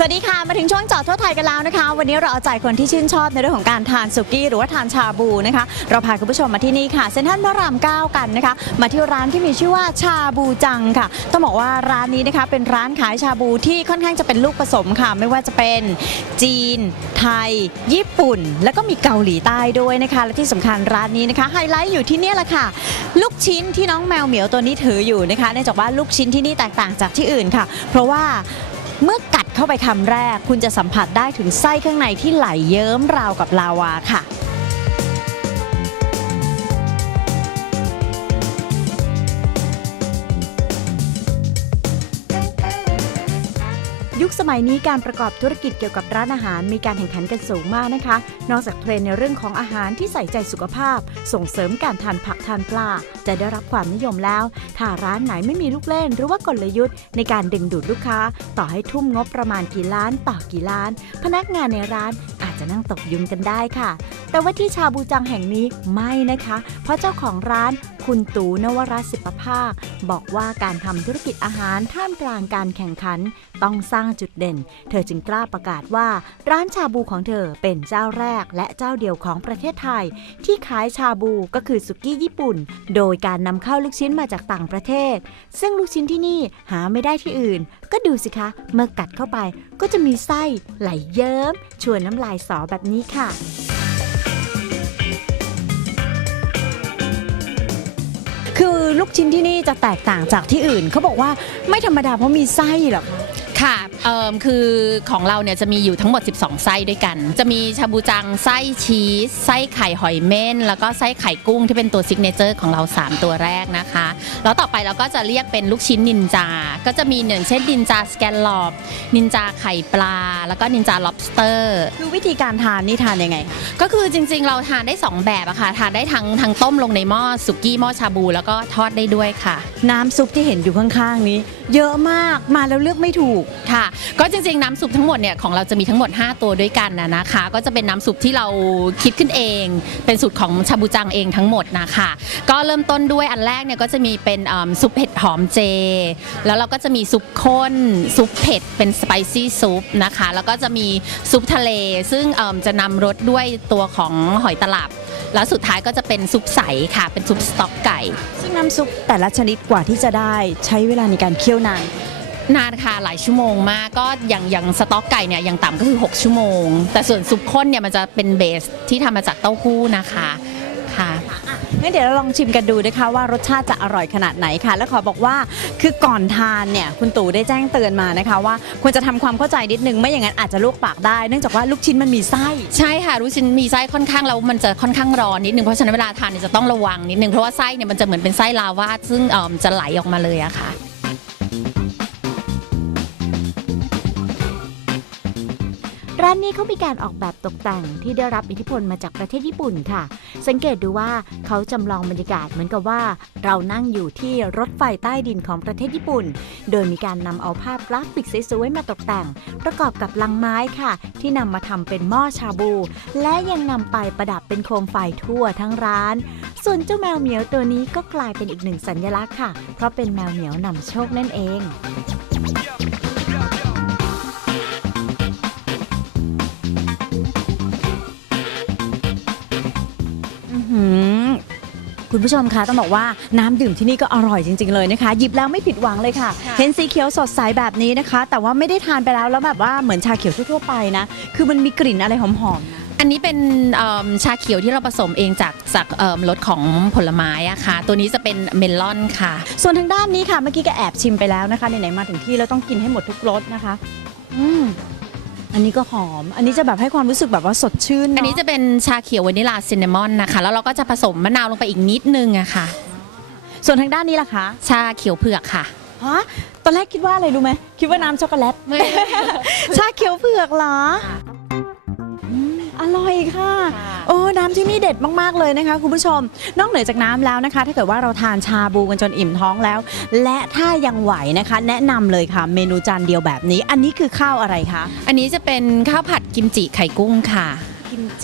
สวัสดีค่ะ มาถึงช่วงเจอดทั่วไทยกันแล้วนะคะ วันนี้เราเอาใจคนที่ชื่นชอบในเรื่องของการทานสุกี้หรือว่าทานชาบูนะคะ เราพาคุณผู้ชมมาที่นี่ค่ะเซ็นทรัลพระราม 9 กันนะคะ มาที่ร้านที่มีชื่อว่าชาบูจังค่ะ ต้องบอกว่าร้านนี้นะคะเป็นร้านขายชาบูที่ค่อนข้างจะเป็นลูกผสมค่ะ ไม่ว่าจะเป็นจีน ไทย ญี่ปุ่น แล้วก็มีเกาหลีใต้ด้วยนะคะ และที่สำคัญร้านนี้นะคะไฮไลท์อยู่ที่นี่แหละค่ะ ลูกชิ้นที่น้องแมวเหมียวตัวนี้ถืออยู่นะคะเนื่องจากว่าลูกชิ้นที่นี่แตกต่างจากที่อื่นค่ะ เพราะว่า เมื่อกัดเข้าไปคำแรก คุณจะสัมผัสได้ถึงไส้ข้างในที่ไหลเยิ้มราวกับลาวาค่ะ คสมัยนี้การประกอบธุรกิจเกี่ยวกับร้านอาหารมีการแข่งขันกันสูงมากนะคะ นอกจากเทรนในเรื่องของอาหารที่ใส่ใจสุขภาพ ส่งเสริมการทานผักทานปลาจะได้รับความนิยมแล้ว ถ้าร้านไหนไม่มีลูกเล่น หรือว่ากลยุทธ์ในการดึงดูดลูกค้า ต่อให้ทุ่มงบประมาณกี่ล้านต่อกี่ล้าน พนักงานในร้านอาจจะนั่งตกยุงกันได้ค่ะ แต่ว่าที่ชาบูจังแห่งนี้ไม่นะคะ เพราะเจ้าของร้าน คุณตูนวรัสิบประภาค บอกว่าการทำธุรกิจอาหารท่ามกลางการแข่งขันต้องสร้างจุดเด่น เธอจึงกล้าประกาศว่าร้านชาบูของเธอเป็นเจ้าแรกและเจ้าเดียวของประเทศไทย ที่ขายชาบูก็คือสุกี้ญี่ปุ่น โดยการนำเข้าลูกชิ้นมาจากต่างประเทศ ซึ่งลูกชิ้นที่นี่หาไม่ได้ที่อื่น ก็ดูสิคะ เมื่อกัดเข้าไปก็จะมีไส้ไหลเยิ้มชวนน้ำลายสอแบบนี้ค่ะ คือลูกชิ้นที่นี่จะแตกต่างจากที่อื่นเขาบอกว่าไม่ธรรมดาเพราะมีไส้หรอคะ ค่ะเอิ่มคือของเราเนี่ยจะมีอยู่ทั้งหมด 12 ไส้ด้วยกัน จะมีชาบูจังไส้ชีสไส้ไข่หอยเม่น แล้วก็ไส้ไข่กุ้งที่เป็นตัวซิกเนเจอร์ของเรา 3 ตัวแรกนะคะ แล้วต่อไปเราก็จะเรียกเป็นลูกชิ้นนินจา ก็จะมีหนึ่งเช่นนินจาสแกนลอบนินจาไข่ปลา แล้วก็นินจา lobster คือวิธีการทานนี่ทานยังไง ก็คือจริงๆ เราทานได้ 2 แบบอะค่ะทานได้ทั้งทั้งต้มลงในหม้อสุกี้หม้อชาบู แล้วก็ทอดได้ด้วยค่ะ น้ำซุปที่เห็นอยู่ข้างๆนี้ เยอะมากมาแล้วเลือกไม่ถูกค่ะ ก็จริงๆ น้ำซุปทั้งหมดเนี่ยของเราจะมีทั้งหมด 5 ตัวด้วยกันนะนะคะ ก็จะเป็นน้ำซุปที่เราคิดขึ้นเอง เป็นสูตรของชาบูจังเองทั้งหมดนะคะ ก็เริ่มต้นด้วยอันแรกเนี่ยก็จะมีเป็นเอิ่มซุปเผ็ดหอมเจ แล้วเราก็จะมีซุปข้น ซุปเผ็ดเป็นสไปซี่ซุปนะคะ แล้วก็จะมีซุปทะเล ซึ่งเอิ่มจะนำรสด้วยตัวของหอยตลับ แล้วสุดท้ายก็จะเป็นซุปใสค่ะ เป็นซุปสต๊อกไก่ ซึ่งน้ำซุปแต่ละชนิดกว่าที่จะได้ใช้เวลาในการเคี่ยวนาน นานค่ะหลายชั่วโมงมากก็อย่างอย่างสต๊อกไก่เนี่ยอย่างต่ำก็คือ 6 ชั่วโมง แต่ส่วนซุปข้นเนี่ยมันจะเป็นเบสที่ทำมาจากเต้าหู้นะคะค่ะ งั้นเดี๋ยวเราลองชิมกันดูนะคะว่ารสชาติจะอร่อยขนาดไหนค่ะ แล้วขอบอกว่าคือก่อนทานเนี่ยคุณตู่ได้แจ้งเตือนมานะคะ ว่าควรจะทำความเข้าใจนิดนึงไม่อย่างนั้นอาจจะลวกปากได้ เนื่องจากว่าลูกชิ้นมันมีไส้ ใช่ค่ะรู้ชิ้นมีไส้ค่อนข้างแล้วมันจะค่อนข้างร้อนนิดนึงเพราะฉะนั้นเวลาทานเนี่ยจะต้องระวังนิดนึงเพราะว่าไส้เนี่ยมันจะเหมือนเป็นไส้ลาวาซึ่งเอิ่มจะไหลออกมาเลยอะค่ะ ร้านนี้เขามีการออกแบบตกแต่งที่ได้รับอิทธิพลมาจากประเทศญี่ปุ่นค่ะ สังเกตดูว่าเขาจำลองบรรยากาศเหมือนกับว่า เรานั่งอยู่ที่รถไฟใต้ดินของประเทศญี่ปุ่น โดยมีการนำเอาภาพกราฟิกสวยๆมาตกแต่ง ประกอบกับลังไม้ค่ะ ที่นำมาทำเป็นหม้อชาบู และยังนำไปประดับเป็นโคมไฟทั่วทั้งร้าน ส่วนเจ้าแมวเหมียวตัวนี้ก็กลายเป็นอีกหนึ่งสัญลักษณ์ค่ะ เพราะเป็นแมวเหมียวนำโชคนั่นเอง คุณผู้ชมคะต้องบอกว่าน้ำดื่มที่นี่ก็อร่อยจริง ๆเลยนะคะ หยิบแล้วไม่ผิดหวังเลยค่ะค่ะ เห็นสีเขียวสดใสแบบนี้นะคะ แต่ว่าไม่ได้ทานไปแล้วแล้วแบบว่าเหมือนชาเขียวทั่วๆไปนะ คือมันมีกลิ่นอะไรหอมๆนะอันนี้เป็นเอิ่มชาเขียวที่เราผสมเองจากจากเอิ่มรสของผลไม้อะค่ะ ตัวนี้จะเป็นเมลอนค่ะ ส่วนทางด้านนี้ค่ะเมื่อกี้ก็แอบชิมไปแล้วนะคะไหนๆมาถึงที่แล้วต้องกินให้หมดทุกรสนะคะ อืม อันนี้ก็หอม อันนี้จะแบบให้ความรู้สึกแบบว่าสดชื่นเอันนี้จะเป็นชาเขียววานิลาซินนามอนนะคะ แล้วเราก็จะผสมมะนาวลงไปอีกนิดนึงอะค่ะ ส่วนทางด้านนี้ล่ะคะชาเขียวเผือกค่ะ ฮะตอนแรกคิดว่าอะไรรู้ไหมคิดว่าน้ำช็อกโกแลต ไม่ ชาเขียวเผือกเหรออืมอร่อยค่ะ โอ้น้ำที่นี่เด็ดมาก ๆ เลยนะคะ คุณผู้ชม นอกเหนือจากน้ำแล้วนะคะ ถ้าเกิดว่าเราทานชาบูกันจนอิ่มท้องแล้ว และถ้ายังไหวนะคะ แนะนำเลยค่ะ เมนูจานเดียวแบบนี้ อันนี้คือข้าวอะไรคะ อันนี้จะเป็นข้าวผัดกิมจิไข่กุ้งค่ะ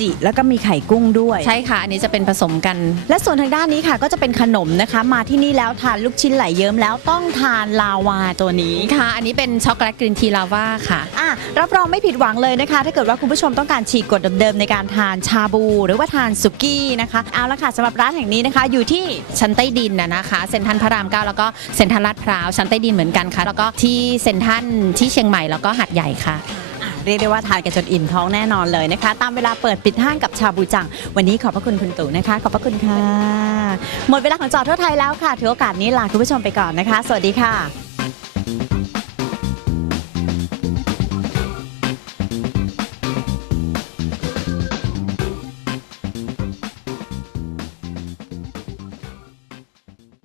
จิ แล้วก็มีไข่กุ้งด้วย ใช่ค่ะ อันนี้จะเป็นผสมกัน และส่วนทางด้านนี้ค่ะ ก็จะเป็นขนมนะคะ มาที่นี่แล้วทานลูกชิ้นไหลเยิ้มแล้วต้องทานลาวาตัวนี้ค่ะ อันนี้เป็นช็อกโกแลตกรีนทีลาวาค่ะ อะ รับรองไม่ผิดหวังเลยนะคะ ถ้าเกิดว่าคุณผู้ชมต้องการฉีกกฎเดิมๆในการทานชาบู หรือว่าทานสุกี้นะคะ เอาละค่ะสำหรับร้านแห่งนี้นะคะ อยู่ที่ชั้นใต้ดินนะนะคะเซ็นทรัลพระรามเก้าแล้วก็เซ็นทรัลลาดพร้าวชั้นใต้ดินเหมือนกันค่ะ แล้วก็ที่เซ็นทรัลที่เชียงใหม่แล้วก็หัดใหญ่ค่ะ เรียกได้ว่าทานกันจนอิ่มท้องแน่นอนเลยนะคะ ตามเวลาเปิดปิดห้างกับชาบูจัง วันนี้ขอบพระคุณคุณตู่นะคะ ขอบพระคุณค่ะ หมดเวลาของจอทั่วไทยแล้วค่ะ ถือโอกาสนี้ลาคุณผู้ชมไปก่อนนะคะ สวัสดีค่ะ